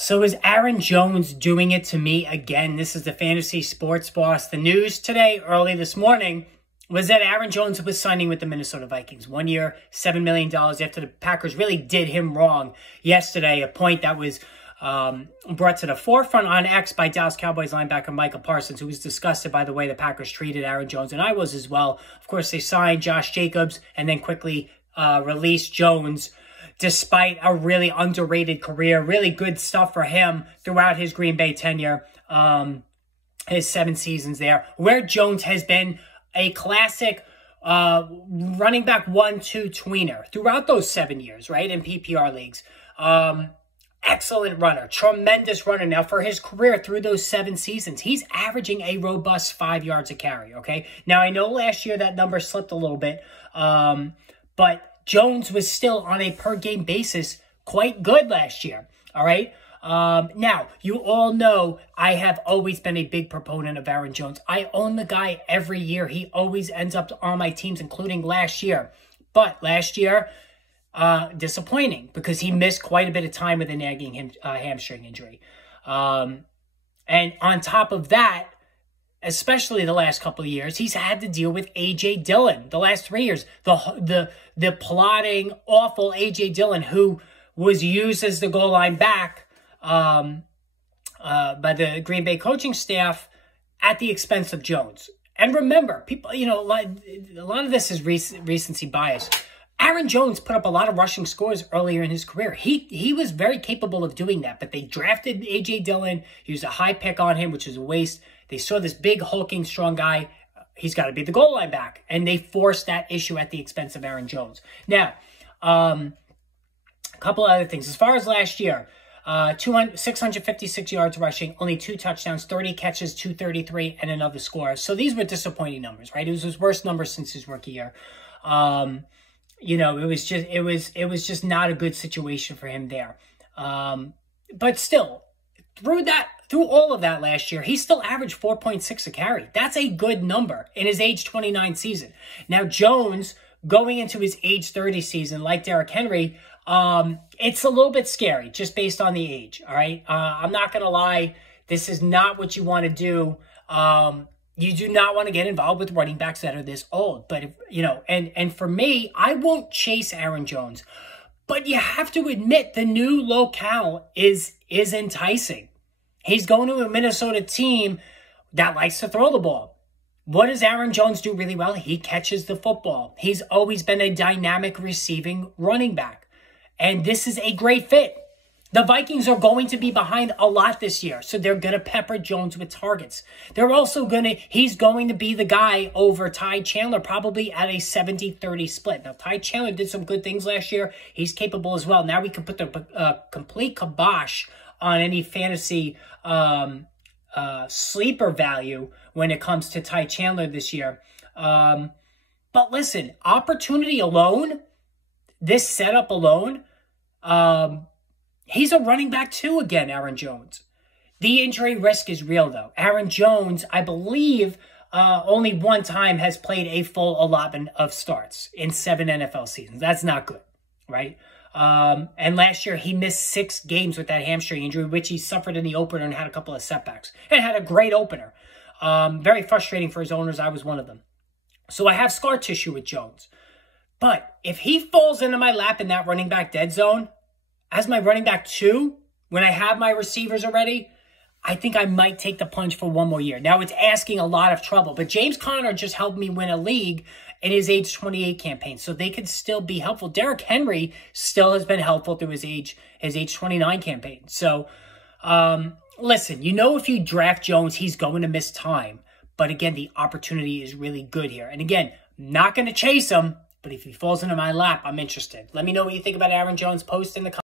So is Aaron Jones doing it to me again? This is the Fantasy Sports Boss. The news today, early this morning, was that Aaron Jones was signing with the Minnesota Vikings. 1 year, $7 million after the Packers really did him wrong yesterday. A point that was brought to the forefront on X by Dallas Cowboys linebacker Michael Parsons, who was disgusted by the way the Packers treated Aaron Jones, and I was as well. Of course, they signed Josh Jacobs and then quickly released Jones, despite a really underrated career. Really good stuff for him throughout his Green Bay tenure, his 7 seasons there, where Jones has been a classic running back 1-2 tweener throughout those 7 years, right, in PPR leagues. Excellent runner, tremendous runner. Now, for his career through those 7 seasons, he's averaging a robust 5 yards a carry, okay? Now, I know last year that number slipped a little bit, but Jones was still on a per-game basis quite good last year, all right? Now, you all know I have always been a big proponent of Aaron Jones. I own the guy every year. He always ends up on my teams, including last year. But last year, disappointing because he missed quite a bit of time with a nagging hamstring injury. And on top of that, especially the last couple of years, he's had to deal with A.J. Dillon. The last 3 years, the plodding, awful A.J. Dillon, who was used as the goal line back by the Green Bay coaching staff at the expense of Jones. And remember, people, you know, a lot of this is recency bias. Aaron Jones put up a lot of rushing scores earlier in his career. He was very capable of doing that, but they drafted A.J. Dillon, used a high pick on him, which is a waste. They saw this big, hulking, strong guy. He's got to be the goal line back. And they forced that issue at the expense of Aaron Jones. Now, a couple of other things. As far as last year, 656 yards rushing, only 2 touchdowns, 30 catches, 233, and another score. So these were disappointing numbers, right? It was his worst number since his rookie year. You know, it was just not a good situation for him there. But still, through all of that last year, he still averaged 4.6 a carry. That's a good number in his age 29 season. Now, Jones, going into his age 30 season, like Derrick Henry, it's a little bit scary just based on the age, all right? I'm not going to lie. This is not what you want to do. You do not want to get involved with running backs that are this old. But, if, you know, and for me, I won't chase Aaron Jones. But you have to admit the new locale is enticing. He's going to a Minnesota team that likes to throw the ball. What does Aaron Jones do really well? He catches the football. He's always been a dynamic receiving running back. And this is a great fit. The Vikings are going to be behind a lot this year, so they're going to pepper Jones with targets. They're also he's going to be the guy over Ty Chandler, probably at a 70-30 split. Now, Ty Chandler did some good things last year. He's capable as well. Now we can put the complete kibosh on any fantasy sleeper value when it comes to Ty Chandler this year. But listen, opportunity alone, this setup alone, he's a running back too again, Aaron Jones. The injury risk is real, though. Aaron Jones, I believe, only one time has played a full allotment of starts in 7 NFL seasons. That's not good, right? And last year, he missed 6 games with that hamstring injury, which he suffered in the opener and had a couple of setbacks. And had a great opener. Very frustrating for his owners. I was one of them. So I have scar tissue with Jones. But if he falls into my lap in that running back dead zone, as my running back 2, when I have my receivers already, I think I might take the plunge for 1 more year. Now, it's asking a lot of trouble, but James Conner just helped me win a league in his age 28 campaign, so they could still be helpful. Derrick Henry still has been helpful through his age 29 campaign. So, listen, you know if you draft Jones, he's going to miss time. But again, the opportunity is really good here. And again, not going to chase him, but if he falls into my lap, I'm interested. Let me know what you think about Aaron Jones. Post in the comments.